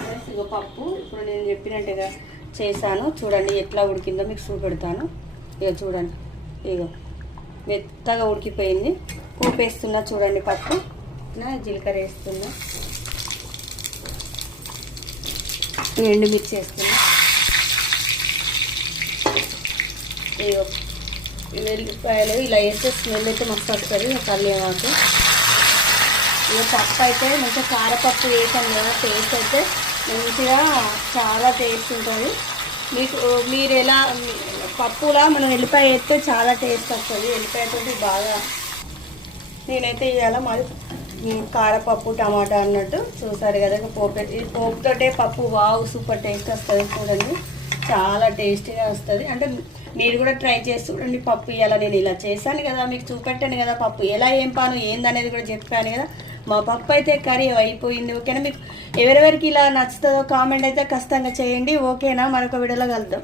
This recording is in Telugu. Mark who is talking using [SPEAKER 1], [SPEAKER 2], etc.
[SPEAKER 1] ఫ్రెండ్స్ ఇగో పప్పు. ఇప్పుడు నేను చెప్పినట్టుగా చేశాను. చూడండి ఎట్లా ఉడికిందో మీకు చూపెడతాను. ఇక చూడండి. ఇగో మెత్తగా ఉడికిపోయింది. పోపేస్తున్నా చూడండి పప్పు. జీలకర్ర వేస్తున్నా. ఎండుమిర్చి వేస్తున్నా. ఇగో వెల్లిపాయలు ఇలా వేస్తే స్మెల్ అయితే మస్తు వస్తుంది. కల్లేమాకు ఇక పప్పు అయితే మంచిగా కారపప్పు వేసాం కదా టేస్ట్ అయితే మంచిగా చాలా టేస్ట్ ఉంటుంది. మీకు మీరు ఎలా పప్పులా మనం ఎల్లిపాయ వేస్తే చాలా టేస్ట్ వస్తుంది. ఎల్లిపాయతో బాగా నేనైతే ఇవాళ మాది కారపప్పు టమాటా అన్నట్టు చూసారు కదా పోపు పెట్టి- ఈ పోపుతోటే పప్పు వావ్ సూపర్ టేస్ట్ వస్తుంది చూడండి. చాలా టేస్టీగా వస్తుంది. అంటే మీరు కూడా ట్రై చేసి చూడండి పప్పు ఇలా నేను ఇలా చేశాను కదా మీకు చూపెట్టాను కదా పప్పు. ఎలా ఏం పాను ఏందనేది కూడా చెప్పాను కదా. మా పప్పు అయితే కర్రీ అయిపోయింది ఓకేనా? మీకు ఎవరెవరికి ఇలా నచ్చుతుందో కామెంట్ అయితే ఖచ్చితంగా చేయండి ఓకేనా? మరొక వీడియోలో కలుద్దాం.